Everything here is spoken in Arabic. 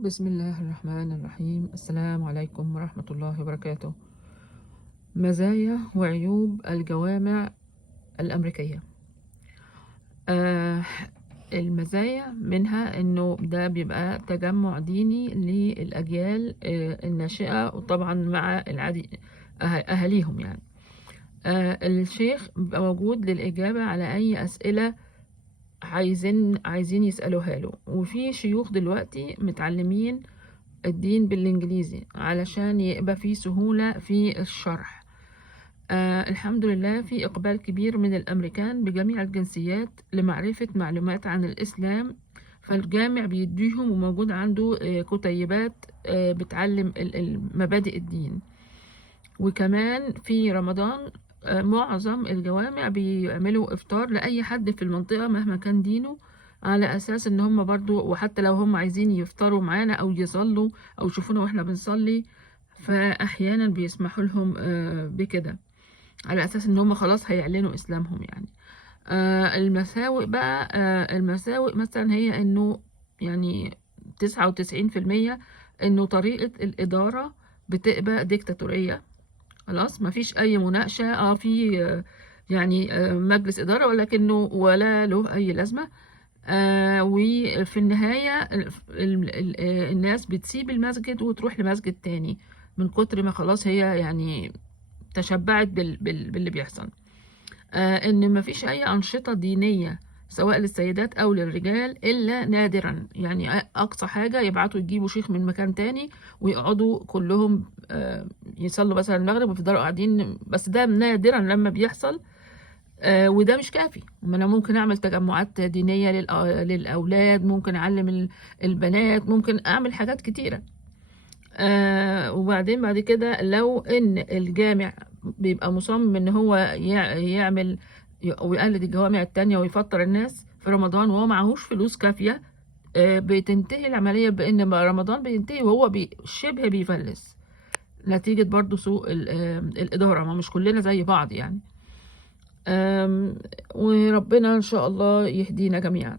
بسم الله الرحمن الرحيم. السلام عليكم ورحمة الله وبركاته. مزايا وعيوب الجوامع الأمريكية. آه المزايا منها إنه ده بيبقى تجمع ديني للأجيال الناشئة، وطبعا مع أهاليهم يعني. الشيخ بيبقى موجود للإجابة على أي أسئلة عايزين يسألوها له، وفي شيوخ دلوقتي متعلمين الدين بالإنجليزي علشان يبقى فيه سهولة في الشرح. الحمد لله في إقبال كبير من الأمريكان بجميع الجنسيات لمعرفة معلومات عن الإسلام، فالجامع بيديهم وموجود عنده كتيبات بتعلم مبادئ الدين. وكمان في رمضان معظم الجوامع بيعملوا إفطار لأي حد في المنطقة مهما كان دينه، على أساس إن هم برضو، وحتى لو هم عايزين يفطروا معانا أو يصلوا أو يشوفونا وإحنا بنصلي، فأحيانا بيسمحوا لهم بكده، على أساس إن هم خلاص هيعلنوا إسلامهم يعني. المساوئ بقى، المساوئ مثلا هي إنه يعني 99% إنه طريقة الإدارة بتبقى ديكتاتورية. خلاص مفيش اي مناقشه في يعني مجلس اداره، ولكنه ولا له اي لازمه. وفي النهايه الناس بتسيب المسجد وتروح لمسجد تاني من كتر ما خلاص هي يعني تشبعت باللي بيحصل. ان مفيش اي انشطه دينيه سواء للسيدات او للرجال الا نادرا، يعني اقصى حاجه يبعتوا يجيبوا شيخ من مكان تاني ويقعدوا كلهم يصلوا مثلا المغرب ويفضلوا قاعدين، بس ده نادرا لما بيحصل. وده مش كافي. ما انا ممكن اعمل تجمعات دينيه للاولاد، ممكن اعلم البنات، ممكن اعمل حاجات كتيره. وبعدين بعد كده لو ان الجامع بيبقى مصمم ان هو يعمل ويقلد الجوامع التانية ويفطر الناس في رمضان وهو معهوش فلوس كافية، بتنتهي العملية بان رمضان بينتهي وهو شبه بيفلس، نتيجة برضو سوء الإدارة. ما مش كلنا زي بعض يعني. وربنا إن شاء الله يهدينا جميعا.